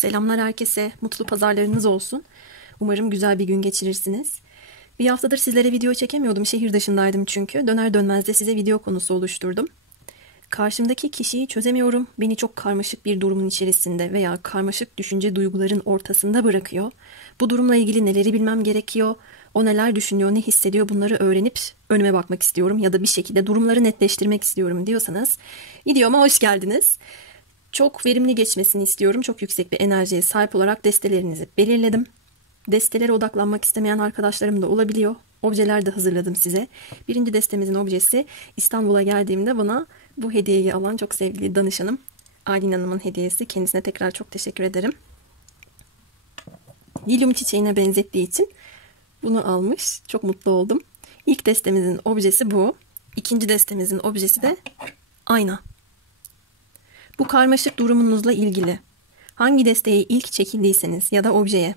Selamlar herkese. Mutlu pazarlarınız olsun. Umarım güzel bir gün geçirirsiniz. Bir haftadır sizlere video çekemiyordum. Şehir dışındaydım çünkü. Döner dönmez de size video konusu oluşturdum. Karşımdaki kişiyi çözemiyorum. Beni çok karmaşık bir durumun içerisinde veya karmaşık düşünce duyguların ortasında bırakıyor. Bu durumla ilgili neleri bilmem gerekiyor? O neler düşünüyor, ne hissediyor bunları öğrenip önüme bakmak istiyorum ya da bir şekilde durumları netleştirmek istiyorum diyorsanız videoma hoş geldiniz. Çok verimli geçmesini istiyorum. Çok yüksek bir enerjiye sahip olarak destelerinizi belirledim. Destelere odaklanmak istemeyen arkadaşlarım da olabiliyor. Objeler de hazırladım size. Birinci destemizin objesi İstanbul'a geldiğimde bana bu hediyeyi alan çok sevgili danışanım Aylin Hanım'ın hediyesi. Kendisine tekrar çok teşekkür ederim. Lilyum çiçeğine benzettiği için bunu almış. Çok mutlu oldum. İlk destemizin objesi bu. İkinci destemizin objesi de ayna. Bu karmaşık durumunuzla ilgili hangi desteğe ilk çekildiyseniz ya da objeye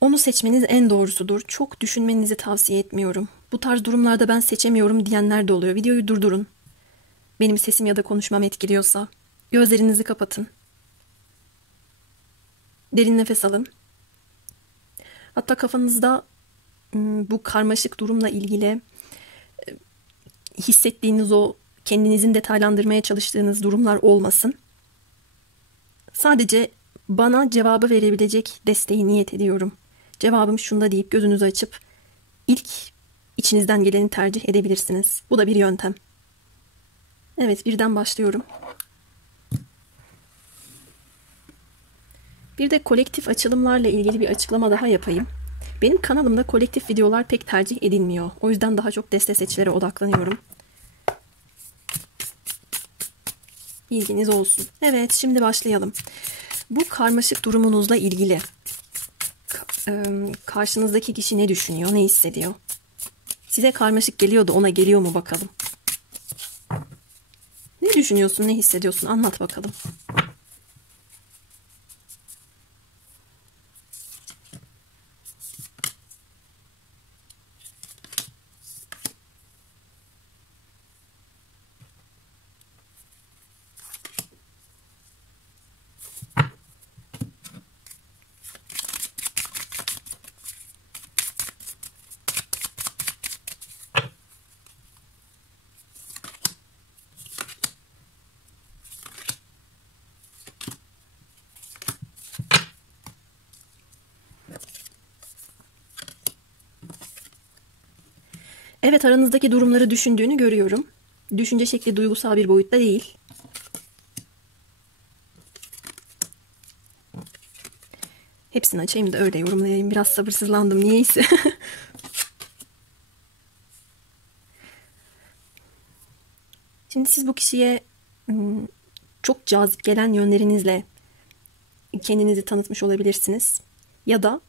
onu seçmeniz en doğrusudur. Çok düşünmenizi tavsiye etmiyorum. Bu tarz durumlarda ben seçemiyorum diyenler de oluyor. Videoyu durdurun. Benim sesim ya da konuşmam etkiliyorsa gözlerinizi kapatın. Derin nefes alın. Hatta kafanızda bu karmaşık durumla ilgili hissettiğiniz o kendinizin detaylandırmaya çalıştığınız durumlar olmasın. Sadece bana cevabı verebilecek desteği niyet ediyorum. Cevabım şunda deyip gözünüzü açıp ilk içinizden geleni tercih edebilirsiniz. Bu da bir yöntem. Evet, birden başlıyorum. Bir de kolektif açılımlarla ilgili bir açıklama daha yapayım. Benim kanalımda kolektif videolar pek tercih edilmiyor. O yüzden daha çok deste seçilere odaklanıyorum. Bilginiz olsun. Evet, şimdi başlayalım. Bu karmaşık durumunuzla ilgili karşınızdaki kişi ne düşünüyor, ne hissediyor? Size karmaşık geliyor da ona geliyor mu bakalım? Ne düşünüyorsun, ne hissediyorsun? Anlat bakalım. Evet, aranızdaki durumları düşündüğünü görüyorum. Düşünce şekli duygusal bir boyutta değil. Hepsini açayım da öyle yorumlayayım. Biraz sabırsızlandım niyeyse. Şimdi siz bu kişiye çok cazip gelen yönlerinizle kendinizi tanıtmış olabilirsiniz. Ya da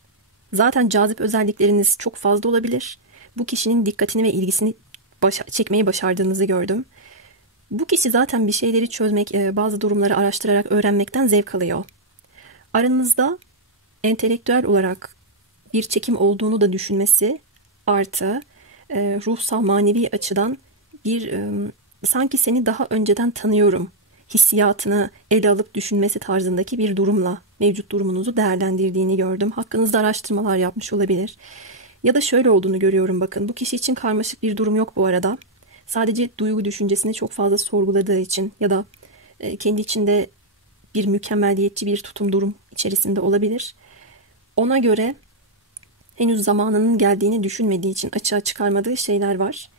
zaten cazip özellikleriniz çok fazla olabilir. Bu kişinin dikkatini ve ilgisini çekmeyi başardığınızı gördüm. Bu kişi zaten bir şeyleri çözmek, bazı durumları araştırarak öğrenmekten zevk alıyor. Aranızda entelektüel olarak bir çekim olduğunu da düşünmesi artı ruhsal manevi açıdan bir sanki seni daha önceden tanıyorum hissiyatını ele alıp düşünmesi tarzındaki bir durumla mevcut durumunuzu değerlendirdiğini gördüm. Hakkınızda araştırmalar yapmış olabilir. Ya da şöyle olduğunu görüyorum bakın. Bu kişi için karmaşık bir durum yok bu arada. Sadece duygu düşüncesini çok fazla sorguladığı için ya da kendi içinde bir mükemmeliyetçi bir tutum durum içerisinde olabilir. Ona göre henüz zamanının geldiğini düşünmediği için açığa çıkarmadığı şeyler var.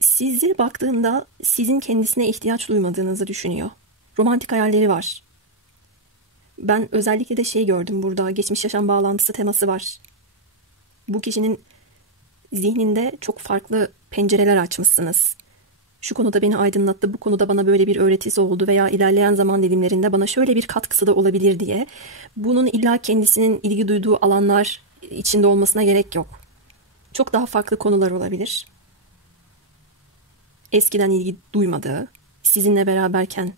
Sizi baktığında sizin kendisine ihtiyaç duymadığınızı düşünüyor. Romantik hayalleri var. Ben özellikle de şey gördüm burada. Geçmiş yaşam bağlantısı teması var. Bu kişinin zihninde çok farklı pencereler açmışsınız. Şu konuda beni aydınlattı, bu konuda bana böyle bir öğretisi oldu veya ilerleyen zaman dilimlerinde bana şöyle bir katkısı da olabilir diye. Bunun illa kendisinin ilgi duyduğu alanlar içinde olmasına gerek yok. Çok daha farklı konular olabilir. Eskiden ilgi duymadığı, sizinle beraberken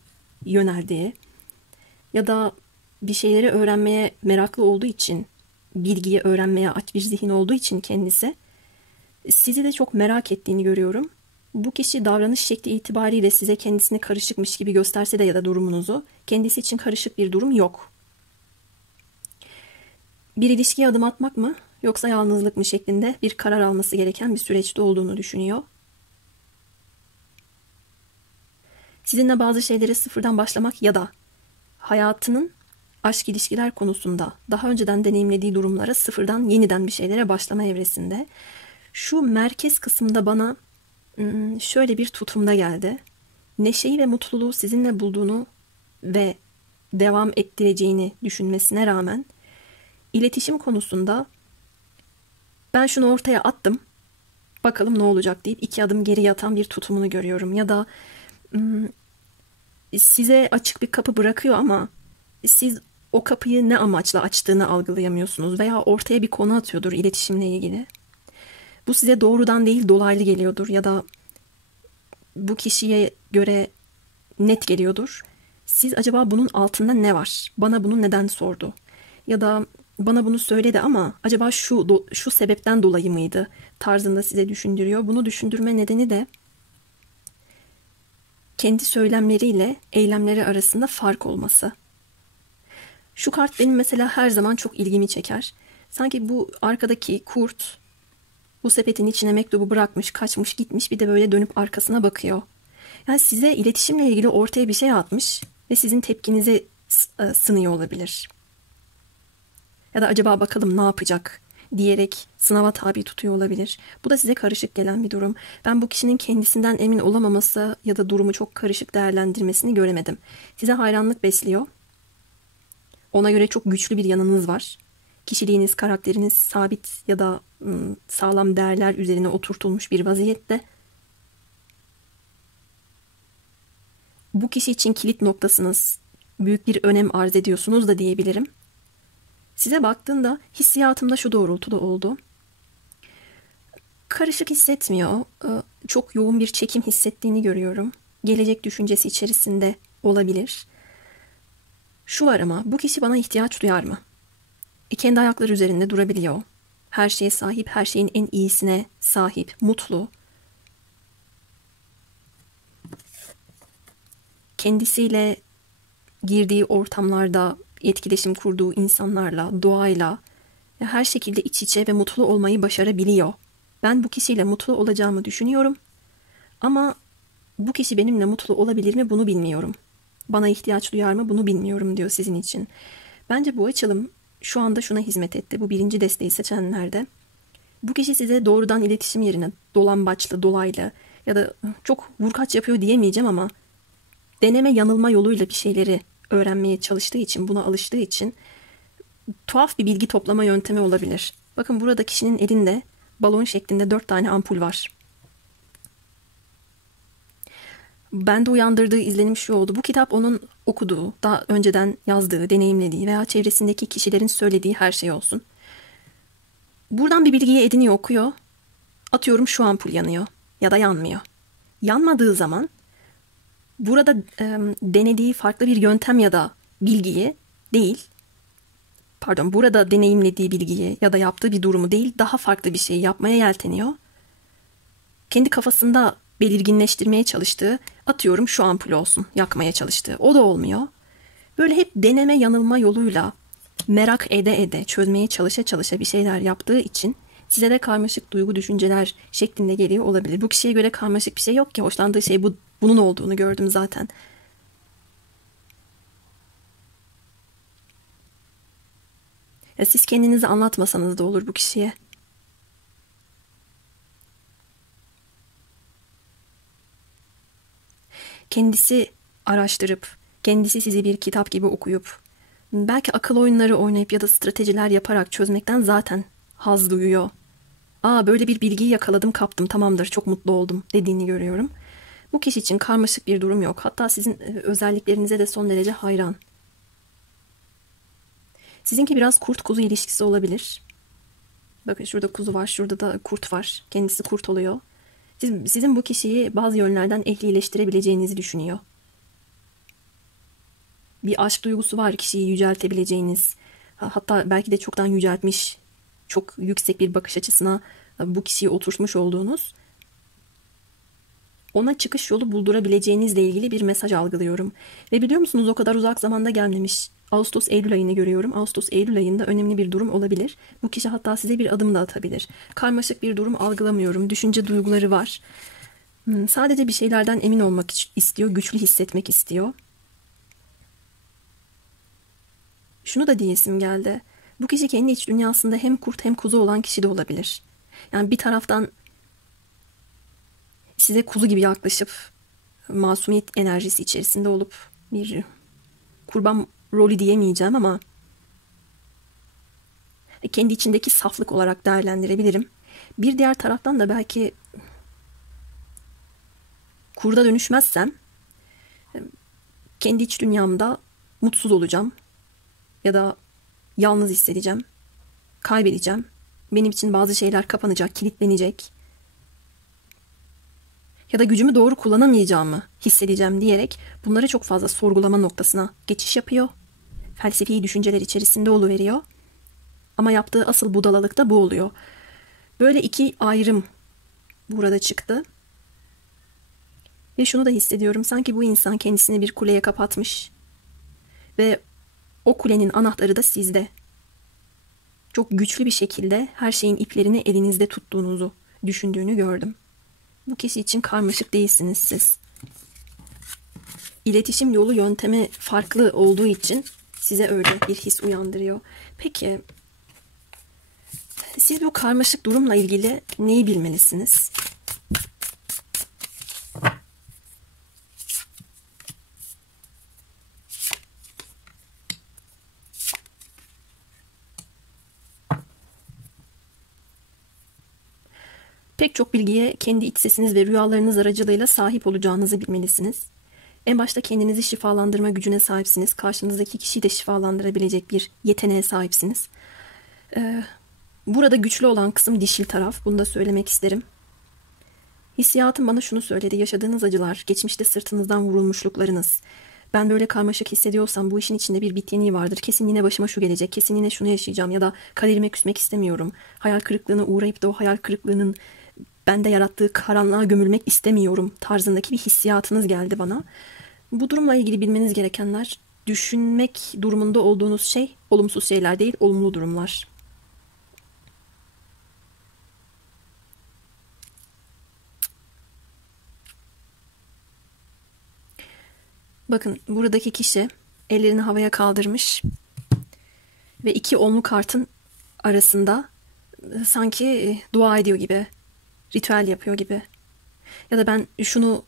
yöneldiği ya da bir şeyleri öğrenmeye meraklı olduğu için, bilgiyi öğrenmeye aç bir zihin olduğu için kendisi, sizi de çok merak ettiğini görüyorum. Bu kişi davranış şekli itibariyle size kendisini karışıkmış gibi gösterse de ya da durumunuzu, kendisi için karışık bir durum yok. Bir ilişkiye adım atmak mı yoksa yalnızlık mı şeklinde bir karar alması gereken bir süreçte olduğunu düşünüyor. Sizinle bazı şeyleri sıfırdan başlamak ya da hayatının aşk ilişkiler konusunda daha önceden deneyimlediği durumlara sıfırdan yeniden bir şeylere başlama evresinde. Şu merkez kısımda bana şöyle bir tutumda geldi. Neşeyi ve mutluluğu sizinle bulduğunu ve devam ettireceğini düşünmesine rağmen iletişim konusunda ben şunu ortaya attım, bakalım ne olacak deyip 2 adım geri yatan bir tutumunu görüyorum. Ya da size açık bir kapı bırakıyor ama siz o kapıyı ne amaçla açtığını algılayamıyorsunuz veya ortaya bir konu atıyordur iletişimle ilgili. Bu size doğrudan değil dolaylı geliyordur ya da bu kişiye göre net geliyordur. Siz acaba bunun altında ne var? Bana bunu neden sordu? Ya da bana bunu söyledi ama acaba şu sebepten dolayı mıydı tarzında size düşündürüyor. Bunu düşündürme nedeni de kendi söylemleriyle eylemleri arasında fark olması. Şu kart benim mesela her zaman çok ilgimi çeker. Sanki bu arkadaki kurt bu sepetin içine mektubu bırakmış, kaçmış, gitmiş, bir de böyle dönüp arkasına bakıyor. Yani size iletişimle ilgili ortaya bir şey atmış ve sizin tepkinizi sınıyor olabilir. Ya da acaba bakalım ne yapacak diyerek sınava tabi tutuyor olabilir. Bu da size karışık gelen bir durum. Ben bu kişinin kendisinden emin olamaması ya da durumu çok karışık değerlendirmesini göremedim. Size hayranlık besliyor. Ona göre çok güçlü bir yanınız var. Kişiliğiniz, karakteriniz sabit ya da sağlam değerler üzerine oturtulmuş bir vaziyette. Bu kişi için kilit noktasınız. Büyük bir önem arz ediyorsunuz da diyebilirim. Size baktığında hissiyatımda şu doğrultuda oldu. Karışık hissetmiyor. Çok yoğun bir çekim hissettiğini görüyorum. Gelecek düşüncesi içerisinde olabilir. Şu var ama bu kişi bana ihtiyaç duyar mı? Kendi ayakları üzerinde durabiliyor. Her şeye sahip, her şeyin en iyisine sahip, mutlu. Kendisiyle girdiği ortamlarda, etkileşim kurduğu insanlarla, doğayla her şekilde iç içe ve mutlu olmayı başarabiliyor. Ben bu kişiyle mutlu olacağımı düşünüyorum. Ama bu kişi benimle mutlu olabilir mi bunu bilmiyorum. Bana ihtiyaç duyar mı bunu bilmiyorum diyor sizin için. Bence bu açılım şu anda şuna hizmet etti. Bu 1. desteği seçenlerde. Bu kişi size doğrudan iletişim yerine dolambaçlı, dolaylı ya da çok vurkaç yapıyor diyemeyeceğim ama deneme yanılma yoluyla bir şeyleri öğrenmeye çalıştığı için, buna alıştığı için tuhaf bir bilgi toplama yöntemi olabilir. Bakın burada kişinin elinde balon şeklinde 4 tane ampul var. Bende uyandırdığı izlenim şu oldu. Bu kitap onun okuduğu, daha önceden yazdığı, deneyimlediği veya çevresindeki kişilerin söylediği her şey olsun. Buradan bir bilgiyi ediniyor, okuyor. Atıyorum şu ampul yanıyor ya da yanmıyor. Yanmadığı zaman burada denediği farklı bir yöntem ya da bilgiyi değil, burada deneyimlediği bilgiyi ya da yaptığı bir durumu değil, daha farklı bir şey yapmaya yelteniyor. Kendi kafasında belirginleştirmeye çalıştığı, atıyorum şu ampul olsun, yakmaya çalıştığı. O da olmuyor. Böyle hep deneme yanılma yoluyla merak ede çözmeye çalışa bir şeyler yaptığı için size de karmaşık duygu düşünceler şeklinde geliyor olabilir. Bu kişiye göre karmaşık bir şey yok ki. Hoşlandığı şey bunun olduğunu gördüm zaten. Ya siz kendinizi anlatmasanız da olur bu kişiye. Kendisi araştırıp, kendisi sizi bir kitap gibi okuyup, belki akıl oyunları oynayıp ya da stratejiler yaparak çözmekten zaten haz duyuyor. Böyle bir bilgiyi yakaladım, kaptım, tamamdır, çok mutlu oldum dediğini görüyorum. Bu kişi için karmaşık bir durum yok. Hatta sizin özelliklerinize de son derece hayran. Sizinki biraz kurt kuzu ilişkisi olabilir. Bakın şurada kuzu var, şurada da kurt var. Kendisi kurt oluyor. Sizin bu kişiyi bazı yönlerden ehlileştirebileceğinizi düşünüyor. Bir aşk duygusu var, kişiyi yüceltebileceğiniz. Hatta belki de çoktan yüceltmiş, çok yüksek bir bakış açısına bu kişiyi oturtmuş olduğunuz. ona çıkış yolu buldurabileceğinizle ilgili bir mesaj algılıyorum. Ve biliyor musunuz, o kadar uzak zamanda gelmemiş. Ağustos-Eylül ayını görüyorum. Ağustos-Eylül ayında önemli bir durum olabilir. Bu kişi hatta size bir adım da atabilir. Karmaşık bir durum algılamıyorum. Düşünce duyguları var. Sadece bir şeylerden emin olmak istiyor. Güçlü hissetmek istiyor. Şunu da diyesim geldi. Bu kişi kendi iç dünyasında hem kurt hem kuzu olan kişi de olabilir. Yani bir taraftan size kuzu gibi yaklaşıp masumiyet enerjisi içerisinde olup bir kurban rolü diyemeyeceğim ama kendi içindeki saflık olarak değerlendirebilirim. Bir diğer taraftan da belki kurda dönüşmezsem kendi iç dünyamda mutsuz olacağım ya da yalnız hissedeceğim, kaybedeceğim. Benim için bazı şeyler kapanacak, kilitlenecek ya da gücümü doğru kullanamayacağımı hissedeceğim diyerek bunları çok fazla sorgulama noktasına geçiş yapıyor. Felsefi düşünceler içerisinde oluveriyor. Ama yaptığı asıl budalalık da bu oluyor. Böyle iki ayrım burada çıktı. Ve şunu da hissediyorum. Sanki bu insan kendisini bir kuleye kapatmış. Ve o kulenin anahtarı da sizde. Çok güçlü bir şekilde her şeyin iplerini elinizde tuttuğunuzu düşündüğünü gördüm. Bu kişi için karmaşık değilsiniz siz. İletişim yolu yöntemi farklı olduğu için size öyle bir his uyandırıyor. Peki siz bu karmaşık durumla ilgili neyi bilmelisiniz? Pek çok bilgiye kendi iç sesiniz ve rüyalarınız aracılığıyla sahip olacağınızı bilmelisiniz. En başta kendinizi şifalandırma gücüne sahipsiniz. Karşınızdaki kişiyi de şifalandırabilecek bir yeteneğe sahipsiniz. Burada güçlü olan kısım dişil taraf. Bunu da söylemek isterim. Hissiyatım bana şunu söyledi. Yaşadığınız acılar, geçmişte sırtınızdan vurulmuşluklarınız. Ben böyle karmaşık hissediyorsam bu işin içinde bir bit yeniği vardır. Kesin yine başıma şu gelecek. Kesin yine şunu yaşayacağım ya da kaderime küsmek istemiyorum. Hayal kırıklığına uğrayıp da o hayal kırıklığının bende yarattığı karanlığa gömülmek istemiyorum tarzındaki bir hissiyatınız geldi bana. Bu durumla ilgili bilmeniz gerekenler, düşünmek durumunda olduğunuz şey olumsuz şeyler değil, olumlu durumlar. Bakın buradaki kişi ellerini havaya kaldırmış ve iki onlu kartın arasında sanki dua ediyor gibi, ritüel yapıyor gibi. Ya da ben şunu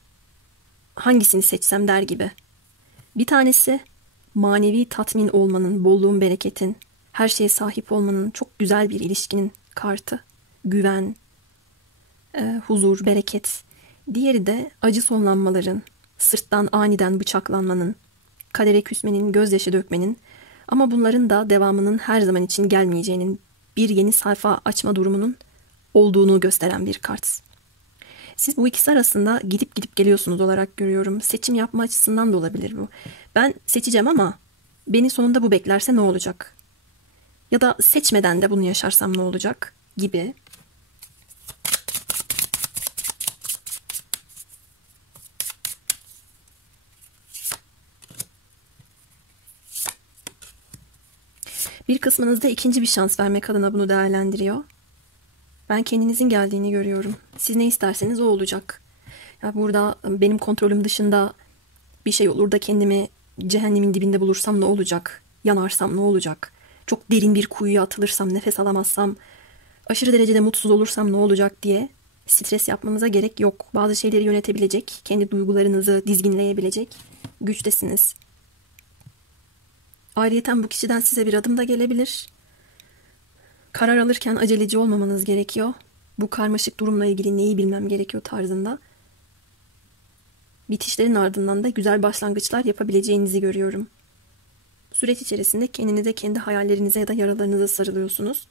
hangisini seçsem der gibi. Bir tanesi manevi tatmin olmanın, bolluğun, bereketin, her şeye sahip olmanın, çok güzel bir ilişkinin kartı. Güven, huzur, bereket. Diğeri de acı sonlanmaların, sırttan aniden bıçaklanmanın, kadere küsmenin, gözyaşı dökmenin ama bunların da devamının her zaman için gelmeyeceğinin, bir yeni sayfa açma durumunun olduğunu gösteren bir kart. Siz bu ikisi arasında gidip gidip geliyorsunuz olarak görüyorum. Seçim yapma açısından da olabilir bu. Ben seçeceğim ama beni sonunda bu beklerse ne olacak? Ya da seçmeden de bunu yaşarsam ne olacak gibi. Bir kısmınız da ikinci bir şans vermek adına bunu değerlendiriyor. Ben kendinizin geldiğini görüyorum. Siz ne isterseniz o olacak. Ya burada benim kontrolüm dışında bir şey olur da kendimi cehennemin dibinde bulursam ne olacak? Yanarsam ne olacak? Çok derin bir kuyuya atılırsam, nefes alamazsam, aşırı derecede mutsuz olursam ne olacak diye stres yapmanıza gerek yok. Bazı şeyleri yönetebilecek, kendi duygularınızı dizginleyebilecek güçtesiniz. Ayrıyeten bu kişiden size bir adım da gelebilir. Karar alırken aceleci olmamanız gerekiyor. Bu karmaşık durumla ilgili neyi bilmem gerekiyor tarzında. Bitişlerin ardından da güzel başlangıçlar yapabileceğinizi görüyorum. Süreç içerisinde kendinize, kendi hayallerinize ya da yaralarınıza sarılıyorsunuz.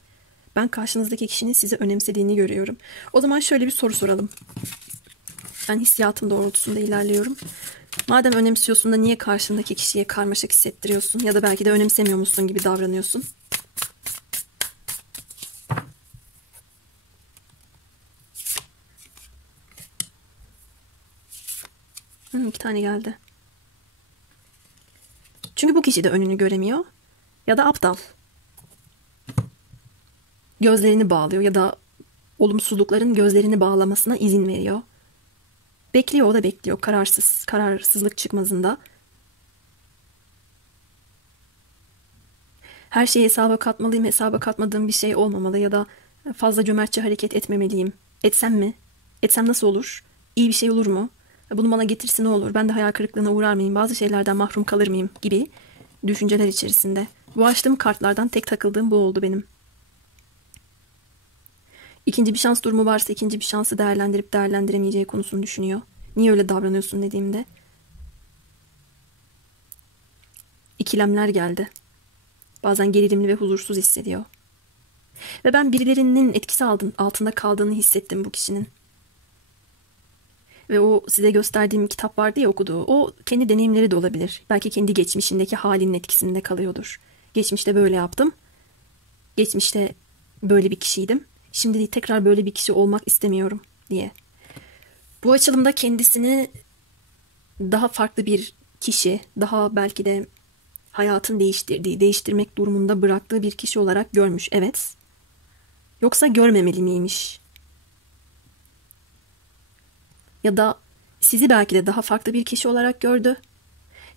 Ben karşınızdaki kişinin sizi önemsediğini görüyorum. O zaman şöyle bir soru soralım. Ben hissiyatım doğrultusunda ilerliyorum. Madem önemsiyorsun da niye karşındaki kişiye karmaşık hissettiriyorsun ya da belki de önemsemiyor musun gibi davranıyorsun? 2 tane geldi. Çünkü bu kişi de önünü göremiyor. Ya da aptal. Gözlerini bağlıyor ya da olumsuzlukların gözlerini bağlamasına izin veriyor. Bekliyor, o da bekliyor. Kararsızlık çıkmazında. Her şeyi hesaba katmalıyım, hesaba katmadığım bir şey olmamalı ya da fazla cömertçe hareket etmemeliyim. Etsem mi? Etsem nasıl olur? İyi bir şey olur mu? Bunu bana getirse ne olur? Ben de hayal kırıklığına uğrar mıyım? Bazı şeylerden mahrum kalır mıyım? Gibi düşünceler içerisinde. Bu açtığım kartlardan tek takıldığım bu oldu benim. İkinci bir şans durumu varsa ikinci bir şansı değerlendirip değerlendiremeyeceği konusunu düşünüyor. Niye öyle davranıyorsun dediğimde. İkilemler geldi. Bazen gerilimli ve huzursuz hissediyor. Ve ben birilerinin etkisi altında kaldığını hissettim bu kişinin. Ve o size gösterdiğim kitap vardı ya okuduğu. O kendi deneyimleri de olabilir. Belki kendi geçmişindeki halinin etkisinde kalıyordur. Geçmişte böyle yaptım. Geçmişte böyle bir kişiydim. Şimdi tekrar böyle bir kişi olmak istemiyorum diye. Bu açılımda kendisini daha farklı bir kişi, daha belki de hayatın değiştirmek durumunda bıraktığı bir kişi olarak görmüş. Evet. Yoksa görmemeli miymiş? Ya da sizi belki de daha farklı bir kişi olarak gördü.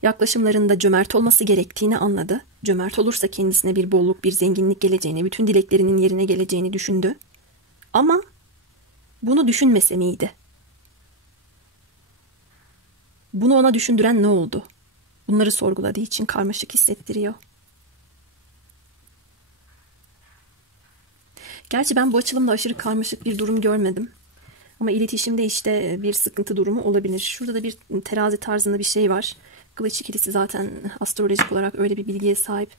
Yaklaşımlarında cömert olması gerektiğini anladı. Cömert olursa kendisine bir bolluk, bir zenginlik geleceğini, bütün dileklerinin yerine geleceğini düşündü. Ama bunu düşünmese miydi? Bunu ona düşündüren ne oldu? Bunları sorguladığı için karmaşık hissettiriyor. Gerçi ben bu açılımda aşırı karmaşık bir durum görmedim. Ama iletişimde işte bir sıkıntı durumu olabilir. Şurada da bir terazi tarzında bir şey var. Kılıç ikilisi zaten astrolojik olarak öyle bir bilgiye sahip.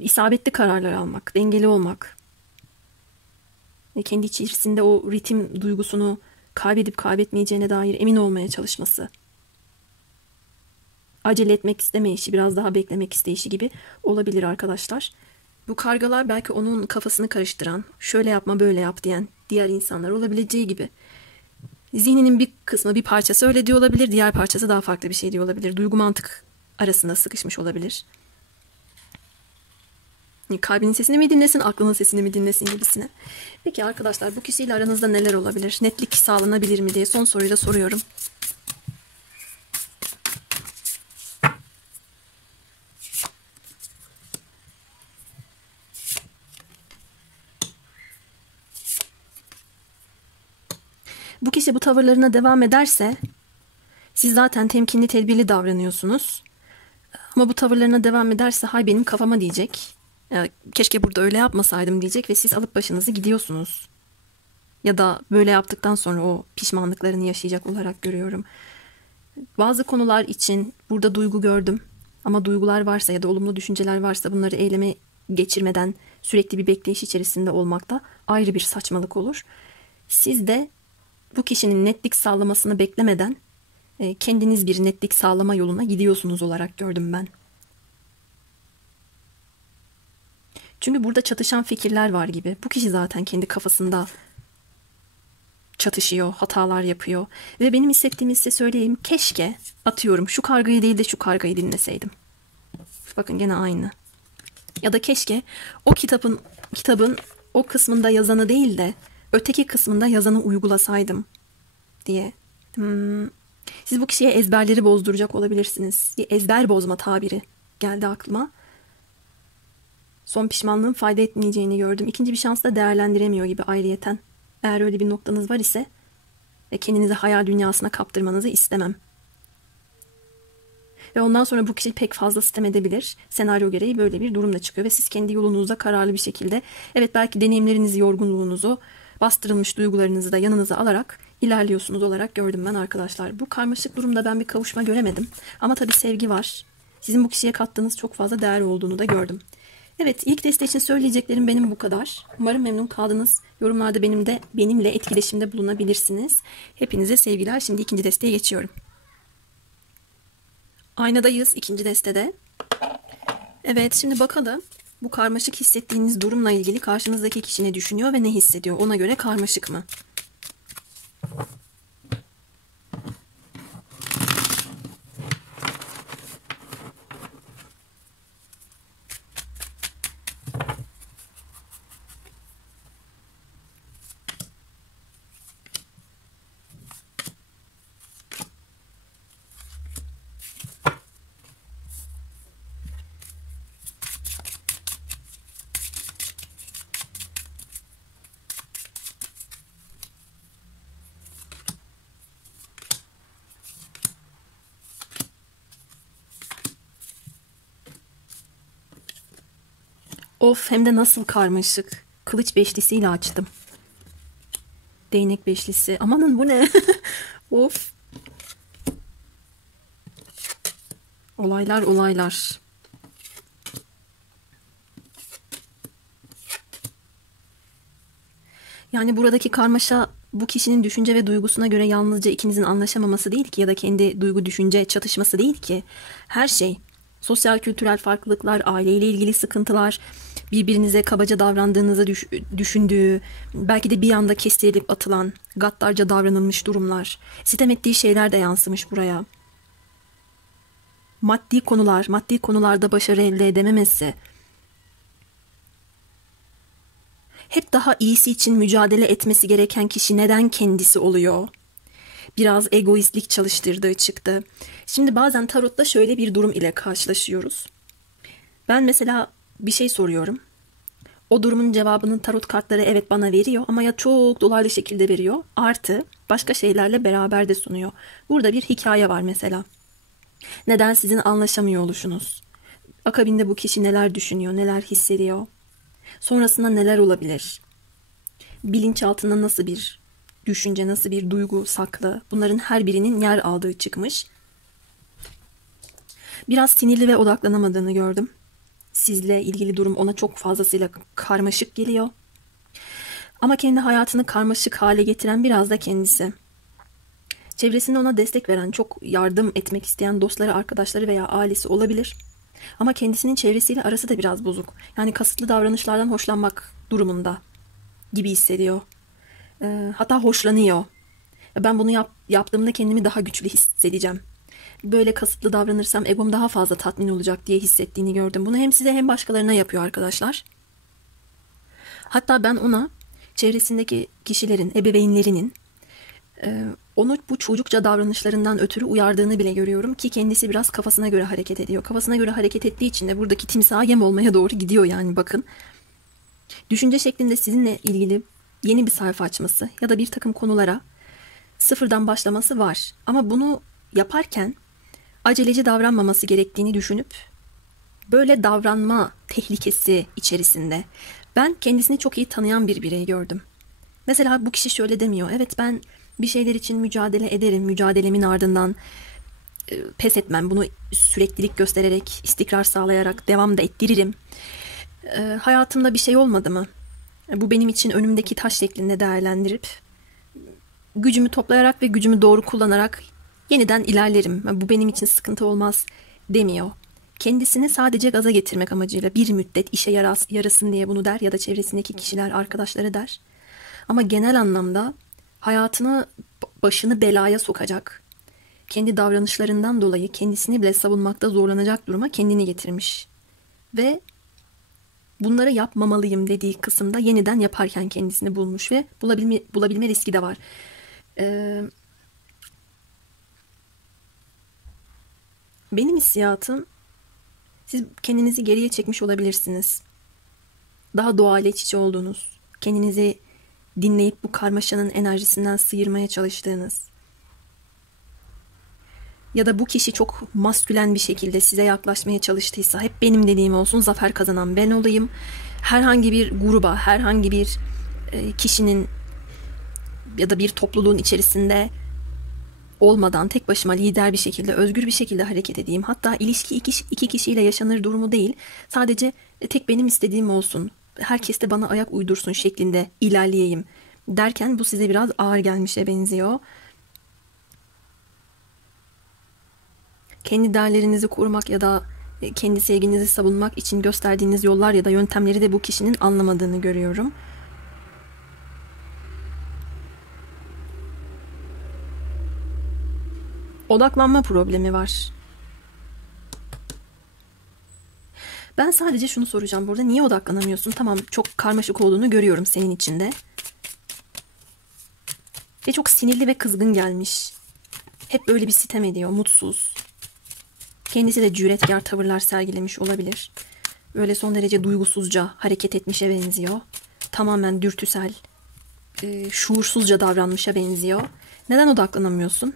İsabetli kararlar almak, dengeli olmak. Ve kendi içerisinde o ritim duygusunu kaybedip kaybetmeyeceğine dair emin olmaya çalışması. Acele etmek istemeyişi, biraz daha beklemek isteyişi gibi olabilir arkadaşlar. Bu kargalar belki onun kafasını karıştıran, şöyle yapma böyle yap diyen diğer insanlar olabileceği gibi. Zihninin bir kısmı, bir parçası öyle diyor olabilir, diğer parçası daha farklı bir şey diyor olabilir. Duygu mantık arasında sıkışmış olabilir. Kalbinin sesini mi dinlesin, aklının sesini mi dinlesin gibisine. Peki arkadaşlar, bu kişiyle aranızda neler olabilir? Netlik sağlanabilir mi diye son soruyu da soruyorum. Bu kişi bu tavırlarına devam ederse siz zaten temkinli tedbirli davranıyorsunuz. Ama bu tavırlarına devam ederse hay benim kafama diyecek. Keşke burada öyle yapmasaydım diyecek ve siz alıp başınızı gidiyorsunuz. Ya da böyle yaptıktan sonra o pişmanlıklarını yaşayacak olarak görüyorum. Bazı konular için burada duygu gördüm. Ama duygular varsa ya da olumlu düşünceler varsa bunları eyleme geçirmeden sürekli bir bekleyiş içerisinde olmak da ayrı bir saçmalık olur. Siz de bu kişinin netlik sağlamasını beklemeden kendiniz bir netlik sağlama yoluna gidiyorsunuz olarak gördüm ben. Çünkü burada çatışan fikirler var gibi. Bu kişi zaten kendi kafasında çatışıyor, hatalar yapıyor. Ve benim hissettiğimi size söyleyeyim. Keşke, atıyorum, şu kargayı değil de şu kargayı dinleseydim. Bakın gene aynı. Ya da keşke o kitabın o kısmında yazanı değil de öteki kısmında yazanı uygulasaydım diye. Siz bu kişiye ezberleri bozduracak olabilirsiniz. Bir ezber bozma tabiri geldi aklıma. Son pişmanlığın fayda etmeyeceğini gördüm. İkinci bir şans da değerlendiremiyor gibi ayrıyeten. Eğer öyle bir noktanız var ise kendinizi hayal dünyasına kaptırmanızı istemem. Ve ondan sonra bu kişi pek fazla sitem edebilir. Senaryo gereği böyle bir durumda çıkıyor ve siz kendi yolunuzda kararlı bir şekilde evet belki deneyimlerinizi, yorgunluğunuzu, bastırılmış duygularınızı da yanınıza alarak ilerliyorsunuz olarak gördüm ben arkadaşlar. Bu karmaşık durumda ben bir kavuşma göremedim. Ama tabii sevgi var. Sizin bu kişiye kattığınız çok fazla değer olduğunu da gördüm. Evet, ilk deste için söyleyeceklerim benim bu kadar. Umarım memnun kaldınız. Yorumlarda benimle etkileşimde bulunabilirsiniz. Hepinize sevgiler. Şimdi ikinci desteye geçiyorum. Aynadayız ikinci destede. Evet, şimdi bakalım bu karmaşık hissettiğiniz durumla ilgili karşınızdaki kişi ne düşünüyor ve ne hissediyor? Ona göre karmaşık mı? Of, hem de nasıl karmaşık. Kılıç beşlisiyle açtım. Değnek beşlisi. Amanın, bu ne? Of. Olaylar olaylar. Yani buradaki karmaşa bu kişinin düşünce ve duygusuna göre yalnızca ikinizin anlaşamaması değil ki, ya da kendi duygu düşünce çatışması değil ki. Her şey. Sosyal kültürel farklılıklar, aileyle ilgili sıkıntılar, birbirinize kabaca davrandığınızı düşündüğü, belki de bir anda kestirilip atılan, gaddarca davranılmış durumlar, sitem ettiği şeyler de yansımış buraya. Maddi konularda başarı elde edememesi, hep daha iyisi için mücadele etmesi gereken kişi neden kendisi oluyor? Biraz egoistlik çalıştırdığı çıktı. Şimdi bazen tarotta şöyle bir durum ile karşılaşıyoruz. Ben mesela bir şey soruyorum. O durumun cevabını tarot kartları evet bana veriyor ama ya çok dolaylı şekilde veriyor. Artı başka şeylerle beraber de sunuyor. Burada bir hikaye var mesela. Neden sizin anlaşamıyor oluşunuz? Akabinde bu kişi neler düşünüyor, neler hissediyor? Sonrasında neler olabilir? Bilinçaltında nasıl bir düşünce, nasıl bir duygu saklı? Bunların her birinin yer aldığı çıkmış. Biraz sinirli ve odaklanamadığını gördüm. Sizle ilgili durum ona çok fazlasıyla karmaşık geliyor. Ama kendi hayatını karmaşık hale getiren biraz da kendisi. Çevresinde ona destek veren, çok yardım etmek isteyen dostları, arkadaşları veya ailesi olabilir. Ama kendisinin çevresiyle arası da biraz bozuk. Yani kasıtlı davranışlardan hoşlanmak durumunda gibi hissediyor. Hatta hoşlanıyor. Ben bunu yaptığımda kendimi daha güçlü hissedeceğim. Böyle kasıtlı davranırsam egom daha fazla tatmin olacak diye hissettiğini gördüm. Bunu hem size hem başkalarına yapıyor arkadaşlar. Hatta ben ona çevresindeki kişilerin, ebeveynlerinin onu bu çocukça davranışlarından ötürü uyardığını bile görüyorum ki kendisi biraz kafasına göre hareket ediyor. Kafasına göre hareket ettiği için de buradaki timsaha yem olmaya doğru gidiyor yani, bakın. Düşünce şeklinde sizinle ilgili yeni bir sayfa açması ya da bir takım konulara sıfırdan başlaması var. Ama bunu yaparken aceleci davranmaması gerektiğini düşünüp böyle davranma tehlikesi içerisinde. Ben kendisini çok iyi tanıyan bir birey gördüm. Mesela bu kişi şöyle demiyor. Evet, ben bir şeyler için mücadele ederim. Mücadelemin ardından pes etmem. Bunu süreklilik göstererek, istikrar sağlayarak devam da ettiririm. Hayatımda bir şey olmadı mı? Bu benim için önümdeki taş şeklinde değerlendirip gücümü toplayarak ve gücümü doğru kullanarak yeniden ilerlerim. Bu benim için sıkıntı olmaz demiyor. Kendisini sadece gaza getirmek amacıyla bir müddet işe yarasın diye bunu der ya da çevresindeki kişiler, arkadaşları der. Ama genel anlamda hayatını, başını belaya sokacak, kendi davranışlarından dolayı kendisini bile savunmakta zorlanacak duruma kendini getirmiş. Ve bunları yapmamalıyım dediği kısımda yeniden yaparken kendisini bulmuş ve bulabilme riski de var. Benim hissiyatım, siz kendinizi geriye çekmiş olabilirsiniz. Daha doğayla iç içe olduğunuz, kendinizi dinleyip bu karmaşanın enerjisinden sıyırmaya çalıştığınız ya da bu kişi çok maskülen bir şekilde size yaklaşmaya çalıştıysa, hep benim dediğim olsun, zafer kazanan ben olayım. Herhangi bir gruba, herhangi bir kişinin ya da bir topluluğun içerisinde olmadan tek başıma lider bir şekilde, özgür bir şekilde hareket edeyim. Hatta ilişki iki kişiyle yaşanır durumu değil, sadece tek benim istediğim olsun, herkes de bana ayak uydursun şeklinde ilerleyeyim derken bu size biraz ağır gelmişe benziyor. Kendi değerlerinizi korumak ya da kendi sevginizi savunmak için gösterdiğiniz yollar ya da yöntemleri de bu kişinin anlamadığını görüyorum. Odaklanma problemi var. Ben sadece şunu soracağım burada. Niye odaklanamıyorsun? Tamam, çok karmaşık olduğunu görüyorum senin içinde. Ve çok sinirli ve kızgın gelmiş. Hep böyle bir sitem ediyor, mutsuz. Kendisi de cüretkar tavırlar sergilemiş olabilir. Böyle son derece duygusuzca hareket etmişe benziyor. Tamamen dürtüsel, şuursuzca davranmışa benziyor. Neden odaklanamıyorsun?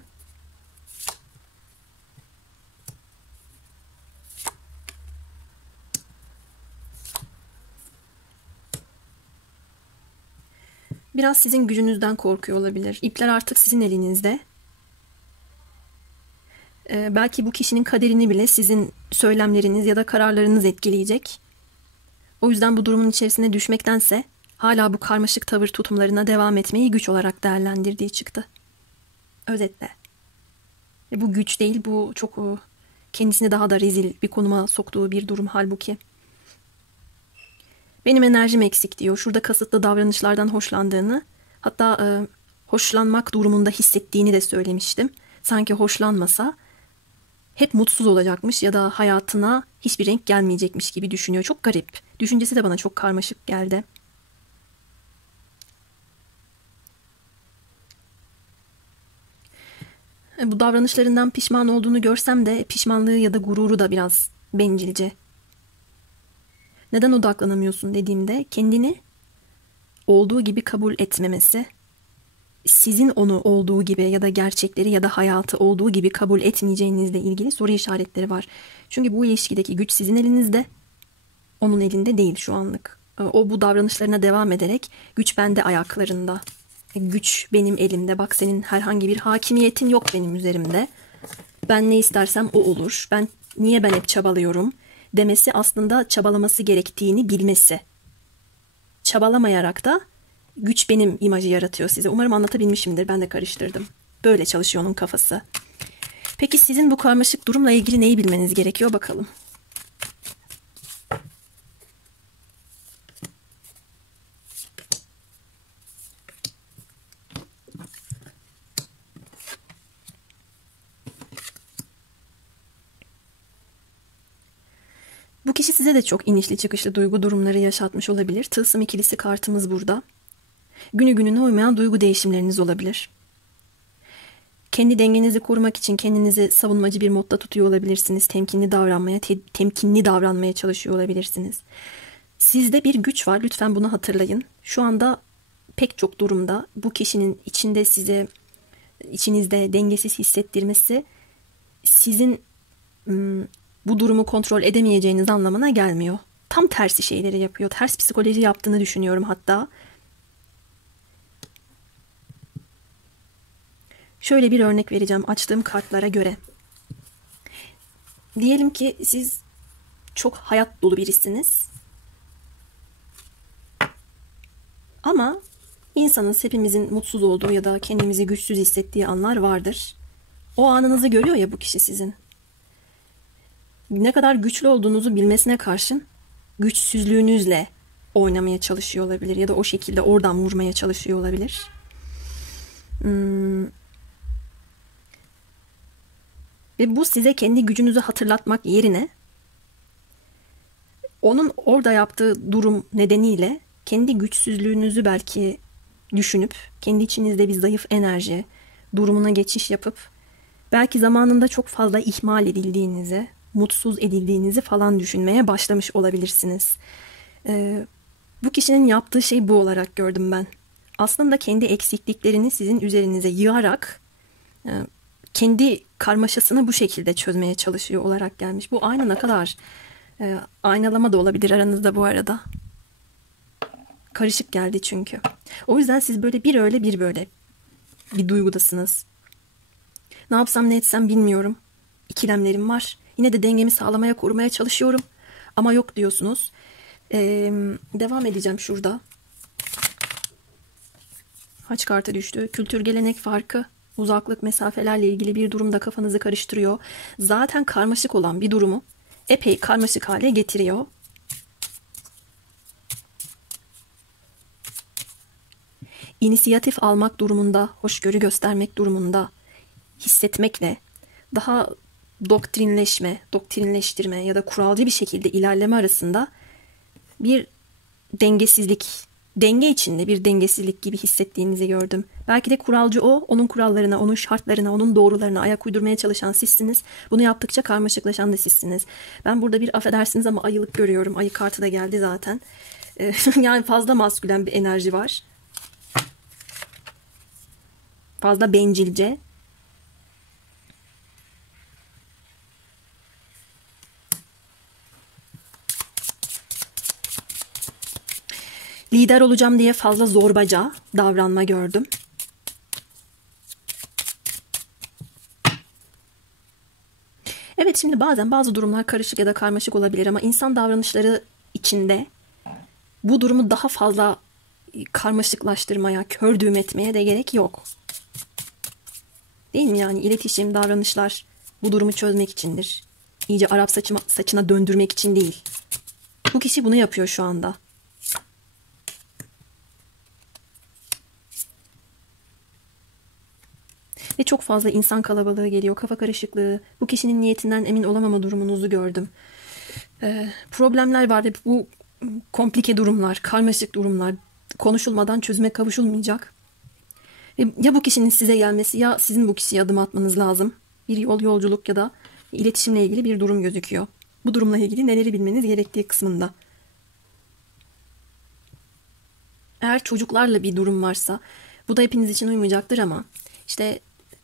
Biraz sizin gücünüzden korkuyor olabilir. İpler artık sizin elinizde. Belki bu kişinin kaderini bile sizin söylemleriniz ya da kararlarınız etkileyecek. O yüzden bu durumun içerisine düşmektense hala bu karmaşık tavır tutumlarına devam etmeyi güç olarak değerlendirdiği çıktı. Özetle. Bu güç değil, bu çok kendisini daha da rezil bir konuma soktuğu bir durum halbuki. Benim enerjim eksik diyor. Şurada kasıtlı davranışlardan hoşlandığını, hatta hoşlanmak durumunda hissettiğini de söylemiştim. Sanki hoşlanmasa hep mutsuz olacakmış ya da hayatına hiçbir renk gelmeyecekmiş gibi düşünüyor. Çok garip. Düşüncesi de bana çok karmaşık geldi. Bu davranışlarından pişman olduğunu görsem de pişmanlığı ya da gururu da biraz bencilce. Neden odaklanamıyorsun dediğimde kendini olduğu gibi kabul etmemesi, sizin onu olduğu gibi ya da gerçekleri ya da hayatı olduğu gibi kabul etmeyeceğinizle ilgili soru işaretleri var. Çünkü bu ilişkideki güç sizin elinizde, onun elinde değil şu anlık. O bu davranışlarına devam ederek güç bende ayaklarında. Güç benim elimde. Bak senin herhangi bir hakimiyetin yok benim üzerimde. Ben ne istersem o olur. Niye ben hep çabalıyorum demesi aslında çabalaması gerektiğini bilmesi. Çabalamayarak da güç benim imajı yaratıyor size. Umarım anlatabilmişimdir. Ben de karıştırdım. Böyle çalışıyor onun kafası. Peki sizin bu karmaşık durumla ilgili neyi bilmeniz gerekiyor bakalım. Bu kişi size de çok inişli çıkışlı duygu durumları yaşatmış olabilir. Tılsım ikilisi kartımız burada. Günü gününe uymayan duygu değişimleriniz olabilir. Kendi dengenizi korumak için kendinizi savunmacı bir modda tutuyor olabilirsiniz. Temkinli davranmaya çalışıyor olabilirsiniz. Sizde bir güç var. Lütfen bunu hatırlayın. Şu anda pek çok durumda bu kişinin içinizde dengesiz hissettirmesi sizin bu durumu kontrol edemeyeceğiniz anlamına gelmiyor. Tam tersi şeyleri yapıyor. Ters psikoloji yaptığını düşünüyorum hatta. Şöyle bir örnek vereceğim açtığım kartlara göre. Diyelim ki siz çok hayat dolu birisiniz. Ama insanız, hepimizin mutsuz olduğu ya da kendimizi güçsüz hissettiği anlar vardır. O anınızı görüyor ya bu kişi sizin. Ne kadar güçlü olduğunuzu bilmesine karşın güçsüzlüğünüzle oynamaya çalışıyor olabilir ya da o şekilde oradan vurmaya çalışıyor olabilir. Ve bu size kendi gücünüzü hatırlatmak yerine onun orada yaptığı durum nedeniyle kendi güçsüzlüğünüzü belki düşünüp kendi içinizde bir zayıf enerji durumuna geçiş yapıp belki zamanında çok fazla ihmal edildiğinizi, mutsuz edildiğinizi falan düşünmeye başlamış olabilirsiniz. Bu kişinin yaptığı şey bu olarak gördüm ben. Aslında kendi eksikliklerini sizin üzerinize yığarak kendi karmaşasını bu şekilde çözmeye çalışıyor olarak gelmiş. Bu ayna ne kadar aynalama da olabilir aranızda bu arada. Karışık geldi çünkü. O yüzden siz böyle bir öyle bir böyle bir duygudasınız. Ne yapsam ne etsem bilmiyorum. İkilemlerim var. Yine de dengemi sağlamaya, korumaya çalışıyorum. Ama yok diyorsunuz. Devam edeceğim şurada. Haç kartı düştü. Kültür gelenek farkı, uzaklık, mesafelerle ilgili bir durumda kafanızı karıştırıyor. Zaten karmaşık olan bir durumu epey karmaşık hale getiriyor. İnisiyatif almak durumunda, hoşgörü göstermek durumunda hissetmekle daha doktrinleştirme ya da kuralcı bir şekilde ilerleme arasında bir dengesizlik, denge içinde bir dengesizlik gibi hissettiğinizi gördüm. Belki de kuralcı o, onun kurallarına, onun şartlarına, onun doğrularına ayak uydurmaya çalışan sizsiniz. Bunu yaptıkça karmaşıklaşan da sizsiniz. Ben burada bir affedersiniz ama ayılık görüyorum. Ayı kartı da geldi zaten. Yani fazla maskülen bir enerji var. Fazla bencilce. lider olacağım diye fazla zorbaca davranma gördüm. Evet, şimdi bazen bazı durumlar karışık ya da karmaşık olabilir ama insan davranışları içinde bu durumu daha fazla karmaşıklaştırmaya, kör düğüm etmeye de gerek yok. Değil mi yani? İletişim, davranışlar bu durumu çözmek içindir. İyice Arap saçına döndürmek için değil. Bu kişi bunu yapıyor şu anda. Ve çok fazla insan kalabalığı geliyor, kafa karışıklığı. Bu kişinin niyetinden emin olamama durumunuzu gördüm. Problemler var ve bu komplike durumlar, karmaşık durumlar konuşulmadan çözüme kavuşulmayacak. Ya bu kişinin size gelmesi ya sizin bu kişiye adım atmanız lazım. Bir yolculuk ya da iletişimle ilgili bir durum gözüküyor. Bu durumla ilgili neleri bilmeniz gerektiği kısmında. Eğer çocuklarla bir durum varsa bu da hepiniz için uymayacaktır ama işte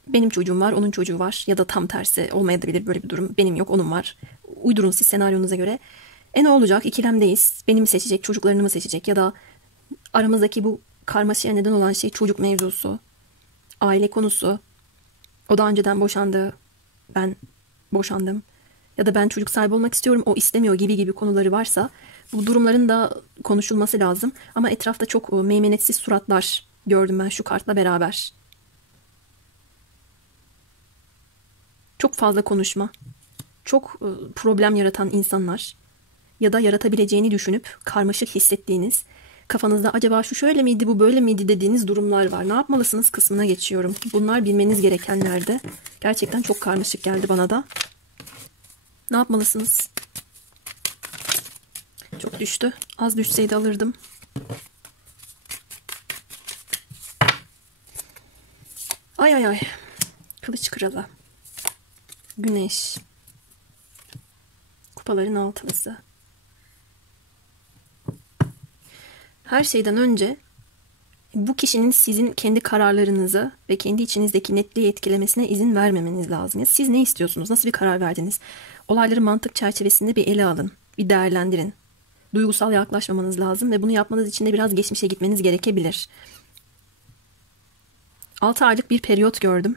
benim çocuğum var, onun çocuğu var ya da tam tersi olmayabilir böyle bir durum. Benim yok, onun var. Uydurun siz senaryonuza göre. Ne olacak? İkilemdeyiz. Beni mi seçecek, çocuklarını mı seçecek ya da aramızdaki bu karmaşaya neden olan şey çocuk mevzusu, aile konusu. O daha önceden boşandı, ben boşandım ya da ben çocuk sahibi olmak istiyorum, o istemiyor gibi konuları varsa bu durumların da konuşulması lazım. Ama etrafta çok meymenetsiz suratlar gördüm ben şu kartla beraber. Çok fazla konuşma, çok problem yaratan insanlar ya da yaratabileceğini düşünüp karmaşık hissettiğiniz, kafanızda acaba şu şöyle miydi, bu böyle miydi dediğiniz durumlar var. Ne yapmalısınız kısmına geçiyorum. Bunlar bilmeniz gerekenlerdi. Gerçekten çok karmaşık geldi bana da. Ne yapmalısınız? Çok düştü. Az düşseydi alırdım. Ay ay ay. Kılıç kralı. Güneş. Kupaların altılısı. Her şeyden önce bu kişinin sizin kendi kararlarınızı ve kendi içinizdeki netliği etkilemesine izin vermemeniz lazım. Siz ne istiyorsunuz? Nasıl bir karar verdiniz? Olayları mantık çerçevesinde bir ele alın. Bir değerlendirin. Duygusal yaklaşmamanız lazım ve bunu yapmanız için de biraz geçmişe gitmeniz gerekebilir. 6 aylık bir periyot gördüm.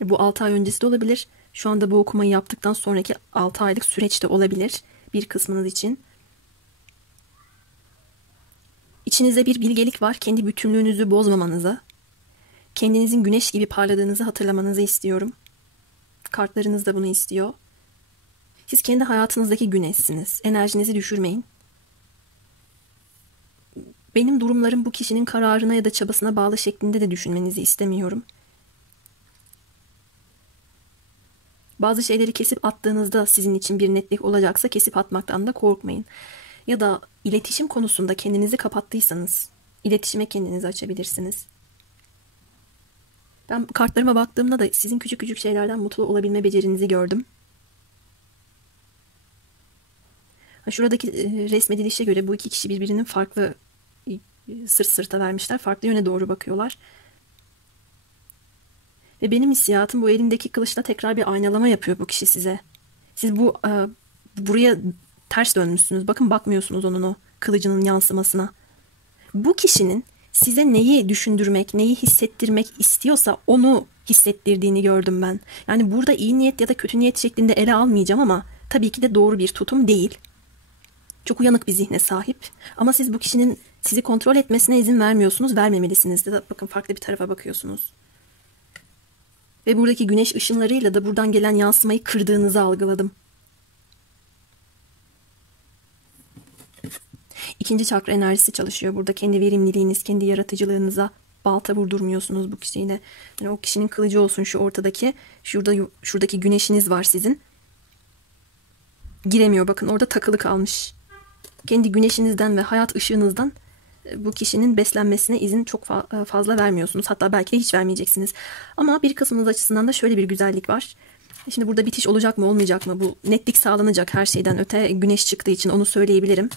Bu 6 ay öncesi de olabilir. Şu anda bu okumayı yaptıktan sonraki 6 aylık süreçte olabilir bir kısmınız için. İçinizde bir bilgelik var. Kendi bütünlüğünüzü bozmamanızı, kendinizin güneş gibi parladığınızı hatırlamanızı istiyorum. Kartlarınız da bunu istiyor. Siz kendi hayatınızdaki güneşsiniz. Enerjinizi düşürmeyin. Benim durumlarım bu kişinin kararına ya da çabasına bağlı şeklinde de düşünmenizi istemiyorum. Bazı şeyleri kesip attığınızda sizin için bir netlik olacaksa kesip atmaktan da korkmayın. Ya da iletişim konusunda kendinizi kapattıysanız iletişime kendinizi açabilirsiniz. Ben kartlarıma baktığımda da sizin küçük küçük şeylerden mutlu olabilme becerinizi gördüm. Şuradaki resmedilişe göre bu iki kişi birbirinin farklı sırt sırta vermişler. Farklı yöne doğru bakıyorlar. Ve benim hissiyatım bu elindeki kılıçla tekrar bir aynalama yapıyor bu kişi size. Siz buraya ters dönmüşsünüz. Bakın bakmıyorsunuz onun o kılıcının yansımasına. Bu kişinin size neyi düşündürmek, neyi hissettirmek istiyorsa onu hissettirdiğini gördüm ben. Yani burada iyi niyet ya da kötü niyet şeklinde ele almayacağım ama tabii ki de doğru bir tutum değil. Çok uyanık bir zihne sahip. Ama siz bu kişinin sizi kontrol etmesine izin vermiyorsunuz, vermemelisiniz de. Bakın farklı bir tarafa bakıyorsunuz. Ve buradaki güneş ışınlarıyla da buradan gelen yansımayı kırdığınızı algıladım. İkinci çakra enerjisi çalışıyor. Burada kendi verimliliğiniz, kendi yaratıcılığınıza balta vurdurmuyorsunuz bu kişiyle. Yani o kişinin kılıcı olsun şu ortadaki. Şuradaki güneşiniz var sizin. Giremiyor, bakın orada takılı kalmış. Kendi güneşinizden ve hayat ışığınızdan bu kişinin beslenmesine izin çok fazla vermiyorsunuz. Hatta belki de hiç vermeyeceksiniz. Ama bir kısmınız açısından da şöyle bir güzellik var. Şimdi burada bitiş olacak mı olmayacak mı? Bu netlik sağlanacak, her şeyden öte güneş çıktığı için onu söyleyebilirim.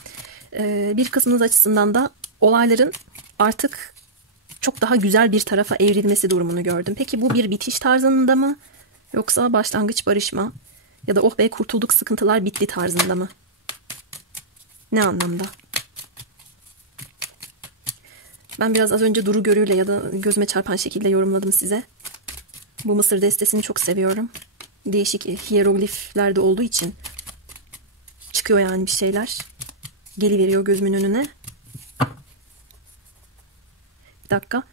Bir kısmınız açısından da olayların artık çok daha güzel bir tarafa evrilmesi durumunu gördüm. Peki bu bir bitiş tarzında mı? Yoksa başlangıç barışma? Ya da oh be kurtulduk, sıkıntılar bitti tarzında mı? Ne anlamda? Ben biraz az önce duru görüyle ya da gözüme çarpan şekilde yorumladım size. Bu Mısır destesini çok seviyorum. Değişik hierogliflerde olduğu için çıkıyor yani bir şeyler. Geliveriyor gözümün önüne. Bir dakika.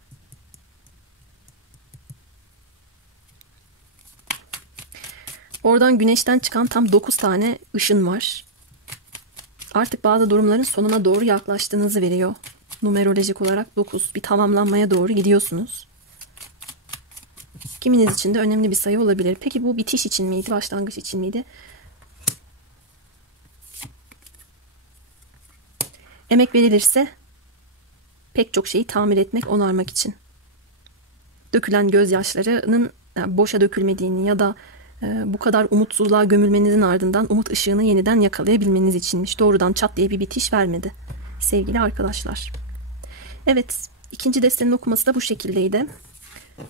Oradan güneşten çıkan tam 9 tane ışın var. Artık bazı durumların sonuna doğru yaklaştığınızı veriyor. Numerolojik olarak 9 bir tamamlanmaya doğru gidiyorsunuz. Kiminiz için de önemli bir sayı olabilir. Peki bu bitiş için miydi, başlangıç için miydi? Emek verilirse pek çok şeyi tamir etmek, onarmak için. Dökülen gözyaşlarının boşa dökülmediğini ya da bu kadar umutsuzluğa gömülmenizin ardından umut ışığını yeniden yakalayabilmeniz içinmiş. Doğrudan çat diye bir bitiş vermedi sevgili arkadaşlar. Evet, ikinci destenin okuması da bu şekildeydi.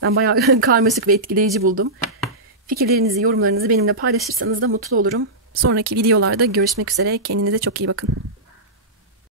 Ben bayağı karmaşık ve etkileyici buldum. Fikirlerinizi, yorumlarınızı benimle paylaşırsanız da mutlu olurum. Sonraki videolarda görüşmek üzere. Kendinize çok iyi bakın.